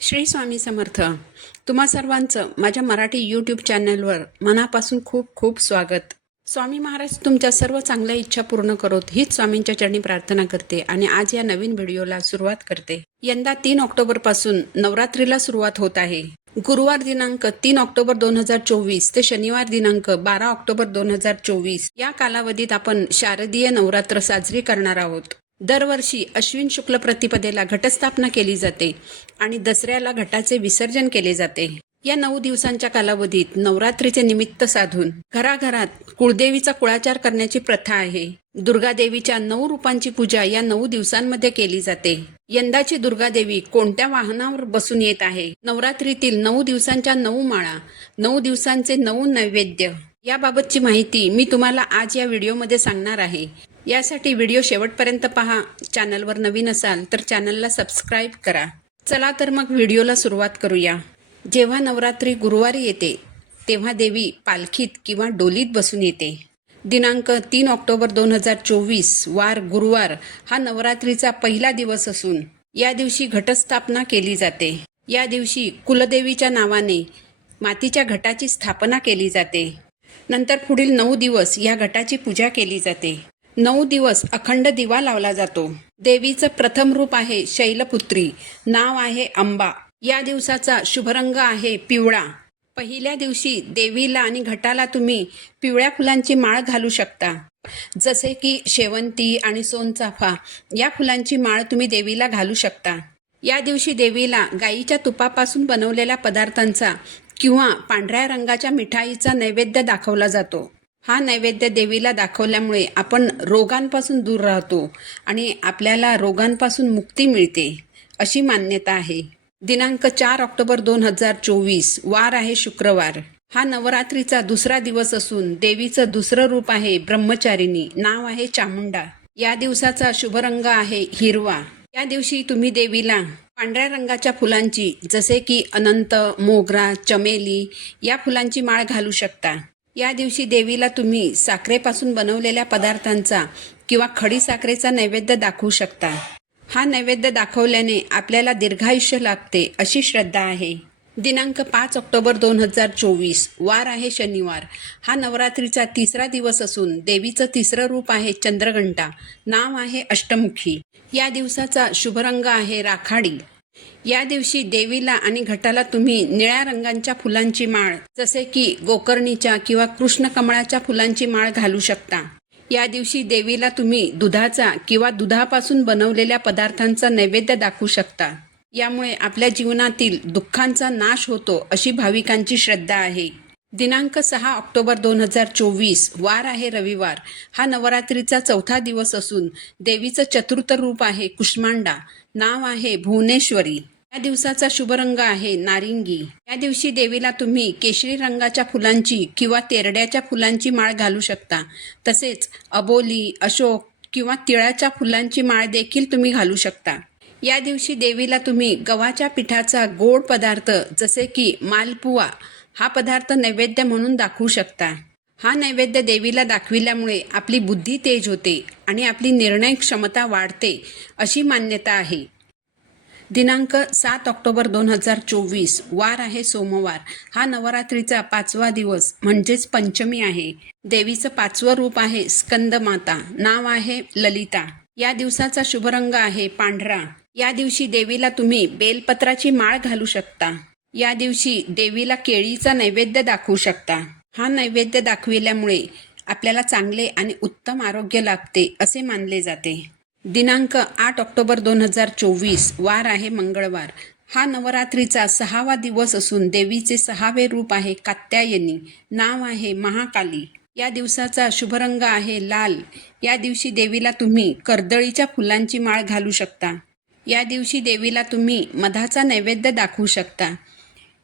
श्री स्वामी समर्थ तुम्हा सर्वांचं माझ्या मराठी यूट्यूब चॅनलवर मनापासून खूप खूप स्वागत. स्वामी महाराज तुमच्या सर्व चांगल्या इच्छा पूर्ण करोत हीच स्वामींच्या चरणी प्रार्थना करते आणि आज या नवीन व्हिडिओला सुरुवात करते. यंदा तीन ऑक्टोबरपासून नवरात्रीला सुरुवात होत आहे. गुरुवार दिनांक तीन ऑक्टोबर दोन हजार चोवीस ते शनिवार दिनांक बारा ऑक्टोबर दोन हजार चोवीस या कालावधीत आपण शारदीय नवरात्र साजरी करणार आहोत. दरवर्षी अश्विन शुक्ल प्रतिपदेला घटस्थापना केली जाते आणि दसऱ्याला घटाचे विसर्जन केले जाते. या नऊ दिवसांच्या कालावधीत नवरात्रीचे निमित्त साधून घराघरात कुळदेवीचा कुळाचार करण्याची प्रथा आहे. दुर्गा देवीच्या नऊ रूपांची पूजा या नऊ दिवसांमध्ये केली जाते. यंदाची दुर्गा देवी कोणत्या वाहनावर बसून येत आहे? नवरात्रीतील नऊ दिवसांच्या नऊ माळा नऊ दिवसांचे नऊ नैवेद्य याबाबतची माहिती मी तुम्हाला आज या व्हिडिओमध्ये सांगणार आहे. यासाठी व्हिडिओ शेवटपर्यंत पहा. चॅनलवर नवीन असाल तर चॅनलला सबस्क्राईब करा. चला तर मग व्हिडिओला सुरुवात करूया. जेव्हा नवरात्री गुरुवारी येते तेव्हा देवी पालखीत किंवा डोलीत बसून येते. दिनांक तीन ऑक्टोबर दोन हजार चोवीस वार गुरुवार हा नवरात्रीचा पहिला दिवस असून या दिवशी घटस्थापना केली जाते. या दिवशी कुलदेवीच्या नावाने मातीच्या घटाची स्थापना केली जाते. नंतर पुढील नऊ दिवस या घटाची पूजा केली जाते. नऊ दिवस अखंड दिवा लावला जातो. देवीचं प्रथम रूप आहे शैलपुत्री. नाव आहे अंबा या दिवसाचा शुभरंग आहे पिवळा. पहिल्या दिवशी देवीला आणि घटाला तुम्ही पिवळ्या फुलांची माळ घालू शकता. जसे की शेवंती आणि सोनचाफा या फुलांची माळ तुम्ही देवीला घालू शकता. या दिवशी देवीला गाईच्या तुपापासून बनवलेल्या पदार्थांचा किंवा पांढऱ्या रंगाच्या मिठाईचा नैवेद्य दाखवला जातो. हा नैवेद्य देवीला दाखवल्यामुळे आपण रोगांपासून दूर राहतो आणि आपल्याला रोगांपासून मुक्ती मिळते अशी मान्यता आहे. दिनांक चार ऑक्टोबर दोन हजार चोवीस वार आहे शुक्रवार. हा नवरात्रीचा दुसरा दिवस असून देवीचं दुसरं रूप आहे ब्रह्मचारिणी नाव आहे चामुंडा. या दिवसाचा शुभरंग आहे हिरवा. या दिवशी तुम्ही देवीला पांढऱ्या रंगाच्या फुलांची जसे की अनंत मोगरा चमेली या फुलांची माळ घालू शकता. या दिवशी देवीला तुम्ही साखरेपासून बनवलेल्या पदार्थांचा किंवा खडी साखरेचा नैवेद्य दाखवू शकता. हा नैवेद्य दाखवल्याने आपल्याला दीर्घायुष्य लागते अशी श्रद्धा आहे. दिनांक पाच ऑक्टोबर दोन हजार चोवीस वार आहे शनिवार. हा नवरात्रीचा तिसरा दिवस असून देवीचं तिसरं रूप आहे चंद्रघंटा. नाव आहे अष्टमुखी. या दिवसाचा शुभरंग आहे राखाडी. या दिवशी देवीला आणि घटाला तुम्ही निळ्या रंगांच्या फुलांची माळ जसे की गोकर्णीच्या किंवा कृष्ण कमळाच्या फुलांची माळ घालू शकता. या दिवशी देवीला तुम्ही दुधाचा किंवा दुधापासून बनवलेल्या पदार्थांचा नैवेद्य दाखवू शकता. यामुळे आपल्या जीवनातील दुःखांचा नाश होतो अशी भाविकांची श्रद्धा आहे. दिनांक सहा ऑक्टोबर दोन हजार चोवीस वार आहे रविवार. हा नवरात्रीचा चौथा दिवस असून देवीचं चतुर्थ रूप आहे कुष्मांडा. नाव आहे भुवनेश्वरी. या दिवसाचा शुभरंग आहे नारिंगी. या दिवशी देवीला तुम्ही केशरी रंगाच्या फुलांची किंवा तेरड्याच्या फुलांची माळ घालू शकता. तसेच अबोली अशोक किंवा तिळाच्या फुलांची माळ देखील तुम्ही घालू शकता. या दिवशी देवीला तुम्ही गव्हाच्या पिठाचा गोड पदार्थ जसे की मालपुवा हा पदार्थ नैवेद्य म्हणून दाखवू शकता. हा नैवेद्य देवीला दाखविल्यामुळे आपली बुद्धी तेज होते आणि आपली निर्णय क्षमता वाढते अशी मान्यता आहे. दिनांक सात ऑक्टोबर दोन हजार चोवीस वार आहे सोमवार. हा नवरात्रीचा पाचवा दिवस म्हणजेच पंचमी आहे. देवीचं पाचवं रूप आहे स्कंद माता नाव आहे ललिता. या दिवसाचा शुभरंग आहे पांढरा. या दिवशी देवीला तुम्ही बेलपत्राची माळ घालू शकता. या दिवशी देवीला केळीचा नैवेद्य दाखवू शकता. हा नैवेद्य दाखविल्यामुळे आपल्याला चांगले आणि उत्तम आरोग्य लाभते असे मानले जाते. दिनांक आठ ऑक्टोबर दोन हजार चोवीस वार आहे मंगळवार. हा नवरात्रीचा सहावा दिवस असून देवीचे सहावे रूप आहे कात्यायनी. नाव आहे महाकाली. या दिवसाचा शुभरंग आहे लाल. या दिवशी देवीला तुम्ही कर्दळीच्या फुलांची माळ घालू शकता. या दिवशी देवीला तुम्ही मधाचा नैवेद्य दाखवू शकता.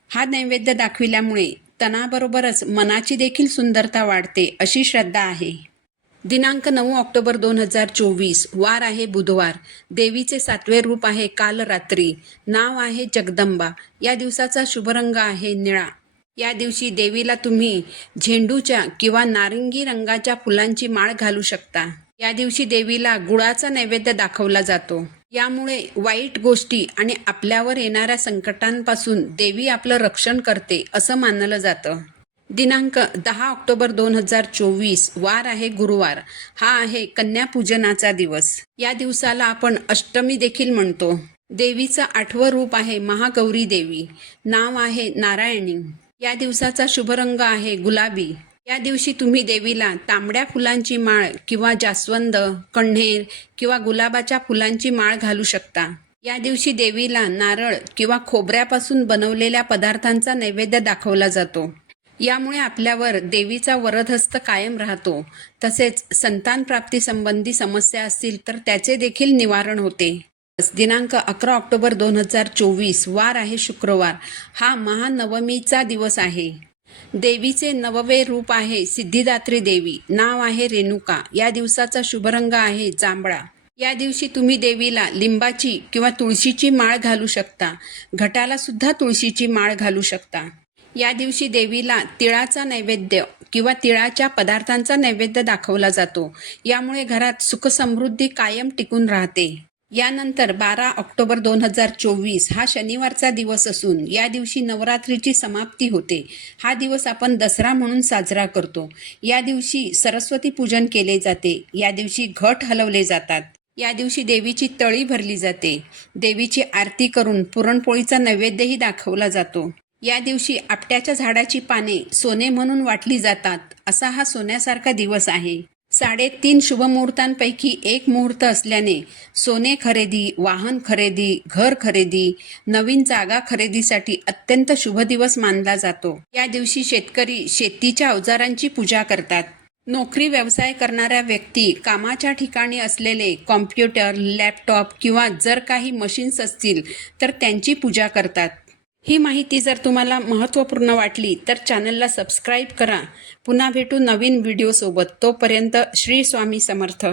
हा नैवेद्य दाखविल्यामुळे तणाबरोबरच मनाची देखील सुंदरता वाढते अशी श्रद्धा आहे. दिनांक नऊ ऑक्टोबर दोन हजार चोवीस वार आहे बुधवार. देवीचे सातवे रूप आहे काल रात्री. नाव आहे जगदंबा. या दिवसाचा शुभरंग आहे निळा. या दिवशी देवीला तुम्ही झेंडूच्या किंवा नारिंगी रंगाच्या फुलांची माळ घालू शकता. या दिवशी देवीला गुळाचा नैवेद्य दाखवला जातो. यामुळे वाईट गोष्टी आणि आपल्यावर येणाऱ्या संकटांपासून देवी आपलं रक्षण करते असं मानलं जातं. दिनांक दहा ऑक्टोबर दोन हजार चोवीस वार आहे गुरुवार. हा आहे कन्यापूजनाचा दिवस. या दिवसाला आपण अष्टमी देखील म्हणतो. देवीचं आठवं रूप आहे महागौरी देवी. नाव आहे नारायणी. या दिवसाचा शुभ रंग आहे गुलाबी. या दिवशी तुम्ही देवीला तांबड्या फुलांची माळ किंवा जास्वंद कण्हेर किंवा गुलाबाच्या फुलांची माळ घालू शकता. या दिवशी देवीला नारळ किंवा खोबऱ्यापासून बनवलेल्या पदार्थांचा नैवेद्य दाखवला जातो. यामुळे आपल्यावर देवीचा वरदहस्त कायम राहतो. तसेच संतान प्राप्तीसंबंधी समस्या असतील तर त्याचे देखील निवारण होते. दिनांक अकरा ऑक्टोबर दोन हजार चोवीस वार आहे शुक्रवार. हा महानवमीचा दिवस आहे. देवीचे नववे रूप आहे सिद्धिदात्री देवी. नाव आहे रेणुका. या दिवसाचा शुभरंग आहे जांभळा. या दिवशी तुम्ही देवीला लिंबाची किंवा तुळशीची माळ घालू शकता. घटाला सुद्धा तुळशीची माळ घालू शकता. या दिवशी देवीला तिळाचा नैवेद्य किंवा तिळाच्या पदार्थांचा नैवेद्य दाखवला जातो. यामुळे घरात सुखसमृद्धी कायम टिकून राहते. यानंतर बारा ऑक्टोबर दोन हजार चोवीस हा शनिवारचा दिवस असून या दिवशी नवरात्रीची समाप्ती होते. हा दिवस आपण दसरा म्हणून साजरा करतो. या दिवशी सरस्वती पूजन केले जाते. या दिवशी घट हलवले जातात. या दिवशी देवीची तळी भरली जाते. देवीची आरती करून पुरणपोळीचा नैवेद्यही दाखवला जातो. या दिवशी आपट्याच्या झाडाची पाने सोने म्हणून वाटली जातात. असा हा सोन्यासारखा दिवस आहे. साडेतीन शुभमुहूर्तांपैकी एक मुहूर्त असल्याने सोने खरेदी वाहन खरेदी घर खरेदी नवीन जागा खरेदीसाठी अत्यंत शुभ दिवस मानला जातो. या दिवशी शेतकरी शेतीच्या अवजारांची पूजा करतात. नोकरी व्यवसाय करणाऱ्या व्यक्ती कामाच्या ठिकाणी असलेले कॉम्प्युटर लॅपटॉप किंवा जर काही मशीन्स असतील तर त्यांची पूजा करतात. ही माहिती जर तुम्हाला महत्त्वपूर्ण वाटली तर चॅनलला सबस्क्राईब करा. पुन्हा भेटू नवीन व्हिडिओसोबत. तोपर्यंत श्री स्वामी समर्थ.